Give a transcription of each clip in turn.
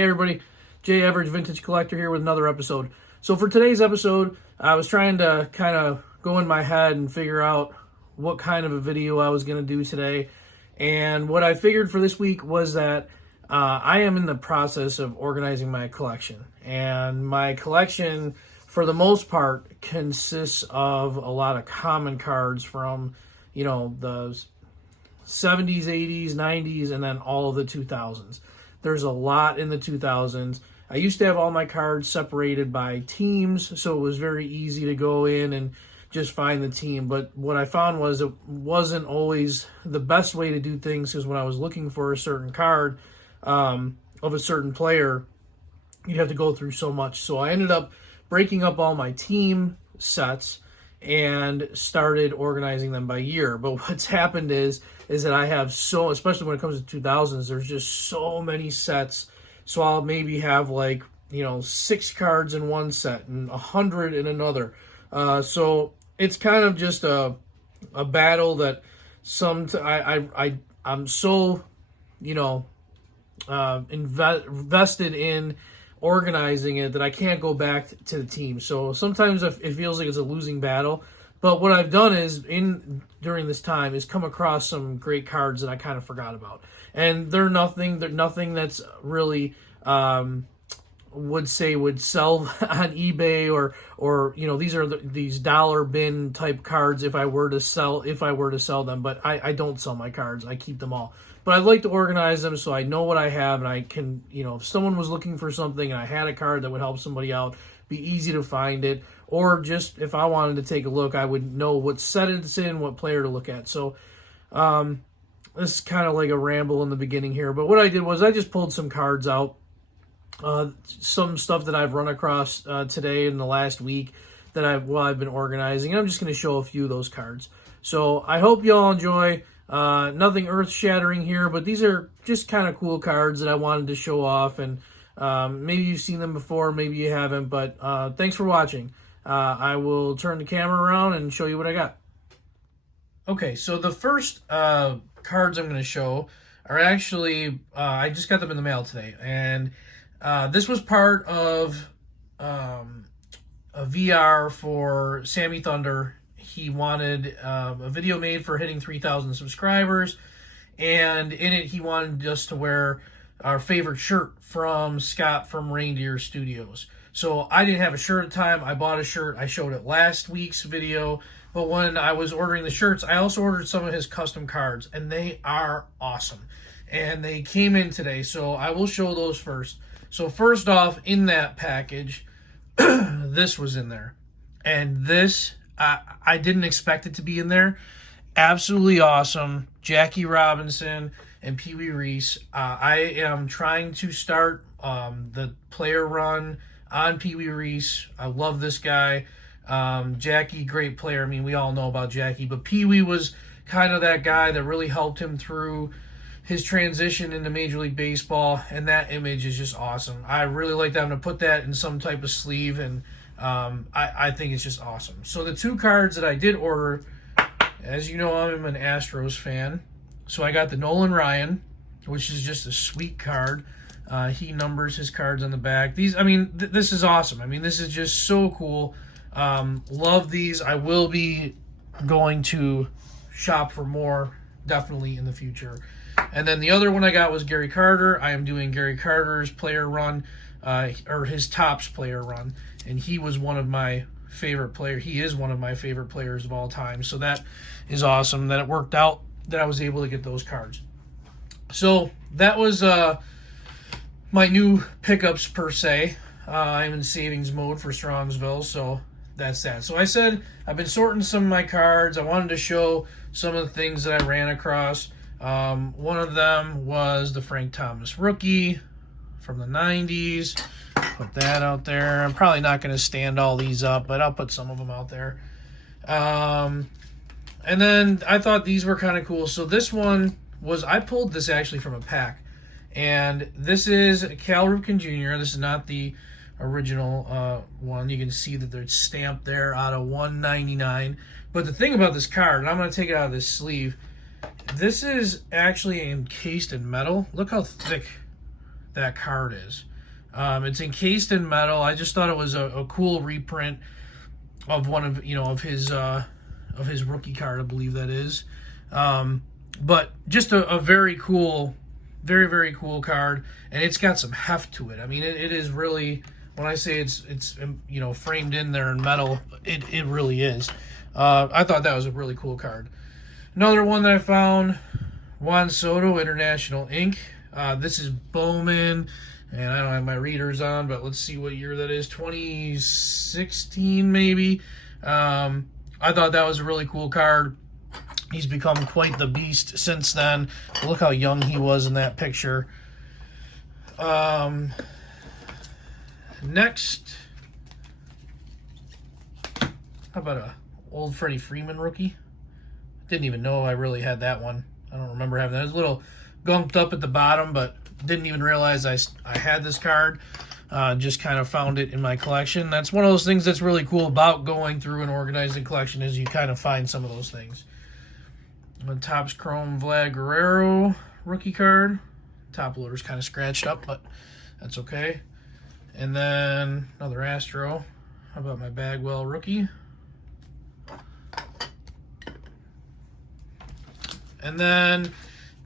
Hey everybody, Jay Average Vintage Collector here with another episode. So for today's episode, I was trying to kind of go in my head and figure out what kind of a video I was going to do today. And what I figured for this week was that I am in the process of organizing my collection. And my collection, for the most part, consists of a lot of common cards from, the 70s, 80s, 90s, and then all of the 2000s. There's a lot in the 2000s. I used to have all my cards separated by teams, so it was very easy to go in and just find the team. But what I found was it wasn't always the best way to do things, because when I was looking for a certain card of a certain player, you'd have to go through so much. So I ended up breaking up all my team sets and started organizing them by year. But what's happened is that I have especially when it comes to 2000s, there's just so many sets. So I'll maybe have 6 cards in one set and 100 in another. So it's kind of just a battle that I'm so invested in organizing it that I can't go back to the team. So sometimes it feels like it's a losing battle. But what I've done is during this time is come across some great cards that I kind of forgot about, and they're nothing that's really would sell on eBay or these are these dollar bin type cards if I were to sell them. But I don't sell my cards. I keep them all. But I'd like to organize them so I know what I have, and I can, if someone was looking for something and I had a card that would help somebody out, be easy to find it. Or just if I wanted to take a look, I would know what set it's in, what player to look at. So this is kind of like a ramble in the beginning here. But what I did was I just pulled some cards out, some stuff that I've run across today in the last week that I've been organizing. And I'm just going to show a few of those cards. So I hope you all enjoy. Nothing earth-shattering here, but these are just kind of cool cards that I wanted to show off. And maybe you've seen them before, maybe you haven't. But thanks for watching. I will turn the camera around and show you what I got. Okay, so the first cards I'm going to show are actually, I just got them in the mail today. And this was part of a VR for Sammy Thunder. He wanted a video made for hitting 3,000 subscribers. And in it, he wanted us to wear our favorite shirt from Skaught from Reindeer Studios. So I didn't have a shirt at the time. I bought a shirt. I showed it last week's video. But when I was ordering the shirts, I also ordered some of his custom cards. And they are awesome. And they came in today. So I will show those first. So first off, in that package, this was in there. And this, I didn't expect it to be in there. Absolutely awesome. Jackie Robinson and Pee Wee Reese. I am trying to start the player run on Pee Wee Reese. I love this guy. Jackie, great player. I mean, we all know about Jackie, but Pee Wee was kind of that guy that really helped him through his transition into Major League Baseball, and that image is just awesome. I really like that. I'm going to put that in some type of sleeve, and I think it's just awesome. So the two cards that I did order, as you know, I'm an Astros fan, so I got the Nolan Ryan, which is just a sweet card. He numbers his cards on the back. These, this is awesome. This is just so cool. Love these. I will be going to shop for more, definitely in the future. And then the other one I got was Gary Carter. I am doing Gary Carter's player run, or his Topps player run. And he was one of my favorite players. He is one of my favorite players of all time. So that is awesome that it worked out that I was able to get those cards. So that was my new pickups per se. I'm in savings mode for Strongsville, so that's that. So I said I've been sorting some of my cards. I wanted to show some of the things that I ran across. One of them was the Frank Thomas rookie from the 90s. Put that out there. I'm probably not going to stand all these up, but I'll put some of them out there. And then I thought these were kind of cool. So this one was, I pulled this actually from a pack. And this is Cal Ripken Jr. This is not the original one. You can see that they're stamped there out of 199. But the thing about this card, and I'm going to take it out of this sleeve, this is actually encased in metal. Look how thick that card is. It's encased in metal. I just thought it was a cool reprint of one of of his rookie card, I believe that is. But just a very cool, very, very cool card, and it's got some heft to it. I mean, it is really, when I say it's framed in there in metal, it really is. I thought that was a really cool card. Another one that I found, Juan Soto International Ink. This is Bowman, and I don't have my readers on, but let's see what year that is. 2016 maybe. I thought that was a really cool card. He's become quite the beast since then. Look how young he was in that picture. Next, how about a old Freddie Freeman rookie? Didn't even know I really had that one. I don't remember having that. It was a little gunked up at the bottom, but didn't even realize I had this card. Just kind of found it in my collection. That's one of those things that's really cool about going through and organizing collection, is you kind of find some of those things. The Topps Chrome Vlad Guerrero rookie card. Top loader's kind of scratched up, but that's okay. And then another Astro. How about my Bagwell rookie? And then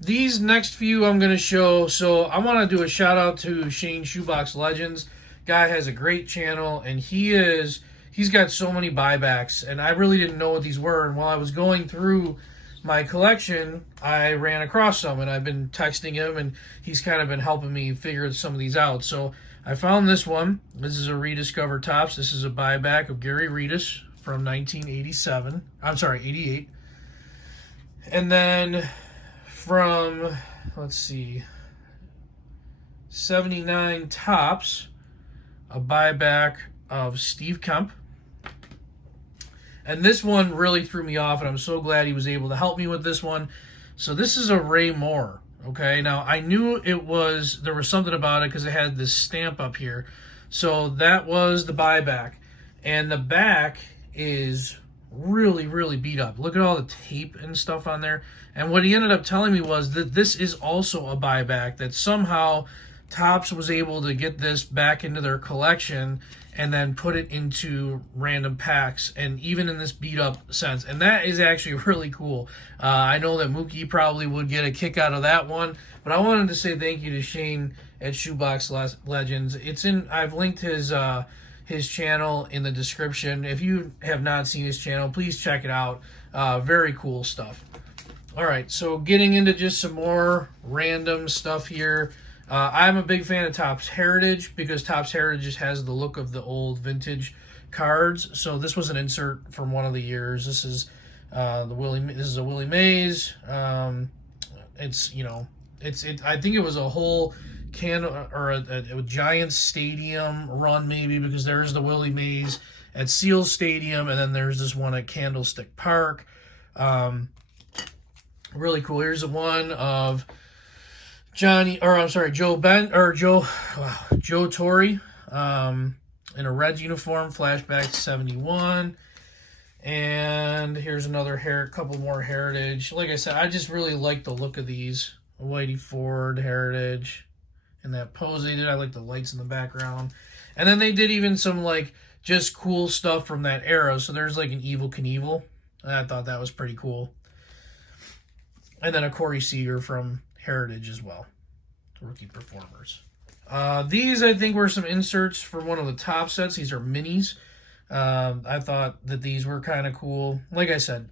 these next few I'm going to show. So I want to do a shout out to Shane Shoebox Legends. Guy has a great channel, and he's got so many buybacks, and I really didn't know what these were. And while I was going through my collection, I ran across some, and I've been texting him, and he's kind of been helping me figure some of these out. So I found this one. This is a Rediscover Topps. This is a buyback of Gary Redis from 1987. I'm sorry, 88. And then from, let's see, 79 Topps, a buyback of Steve Kemp. And this one really threw me off, and I'm so glad he was able to help me with this one. So this is a Ray Moore, okay? Now, I knew there was something about it because it had this stamp up here. So that was the buyback. And the back is really, really beat up. Look at all the tape and stuff on there. And what he ended up telling me was that this is also a buyback, that somehow Topps was able to get this back into their collection and then put it into random packs, and even in this beat up sense. And that is actually really cool. I know that Mookie probably would get a kick out of that one, but I wanted to say thank you to Shane at Shoebox Legends. I've linked his channel in the description. If you have not seen his channel, please check it out. Very cool stuff. All right, so getting into just some more random stuff here. I'm a big fan of Topps Heritage because Topps Heritage just has the look of the old vintage cards. So this was an insert from one of the years. This is a Willie Mays. I think it was a whole a Giants Stadium run maybe, because there's the Willie Mays at Seals Stadium, and then there's this one at Candlestick Park. Really cool. Here's the one of Joe Torre in a Reds uniform, flashback to 71. And here's another couple more Heritage. Like I said, I just really like the look of these. Whitey Ford Heritage and that pose they did. I like the lights in the background. And then they did even some just cool stuff from that era. So there's an Evel Knievel. I thought that was pretty cool. And then a Corey Seager from Heritage as well. Rookie performers. These, I think, were some inserts from one of the top sets. These are minis. I thought that these were kind of cool. Like I said,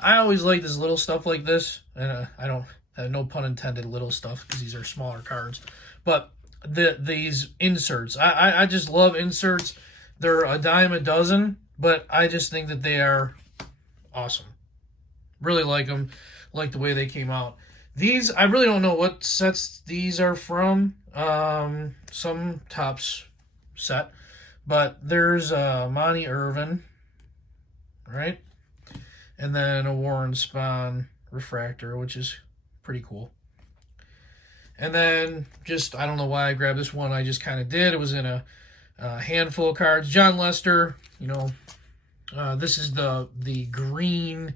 I always like this little stuff like this. And I don't have no pun intended little stuff because these are smaller cards. But these inserts, I just love inserts. They're a dime a dozen, but I just think that they are awesome. Really like them. Like the way they came out. These, I really don't know what sets these are from. Some Topps set. But there's Monty Irvin, right? And then a Warren Spahn refractor, which is pretty cool. And then I don't know why I grabbed this one. I just kind of did. It was in a handful of cards. John Lester, this is the green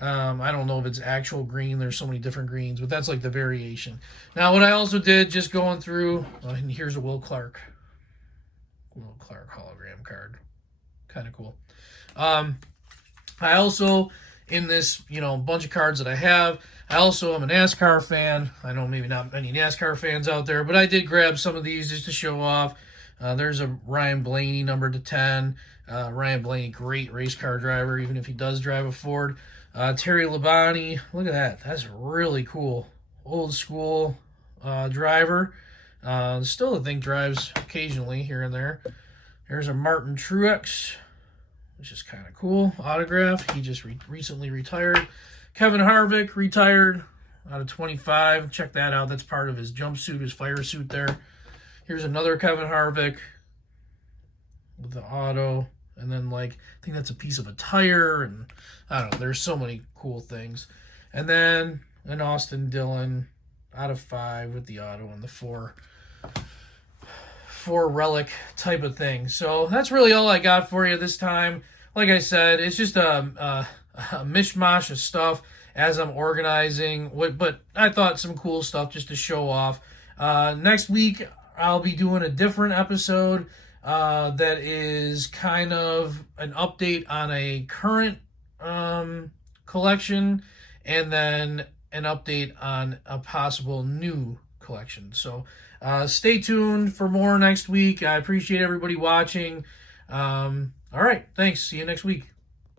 I don't know if it's actual green. There's so many different greens, but that's like the variation. Now, what I also did, just going through, and here's a Will Clark hologram card. Kind of cool. I also, in this, bunch of cards that I have, I also am a NASCAR fan. I know maybe not many NASCAR fans out there, but I did grab some of these just to show off. There's a Ryan Blaney number to 10. Ryan Blaney, great race car driver, even if he does drive a Ford. Terry Labonte, look at that. That's really cool. Old school driver. Still, I think, drives occasionally here and there. There's a Martin Truex, which is kind of cool. Autograph. He just recently retired. Kevin Harvick, retired out of 25. Check that out. That's part of his jumpsuit, his fire suit there. Here's another Kevin Harvick with the auto. And then, I think that's a piece of a tire. And I don't know. There's so many cool things. And then an Austin Dillon out of 5 with the auto and the 4 relic type of thing. So that's really all I got for you this time. Like I said, it's just a mishmash of stuff as I'm organizing. But I thought some cool stuff just to show off. Next week, I'll be doing a different episode that is kind of an update on a current collection, and then an update on a possible new collection. So stay tuned for more next week. I appreciate everybody watching. All right, thanks. See you next week.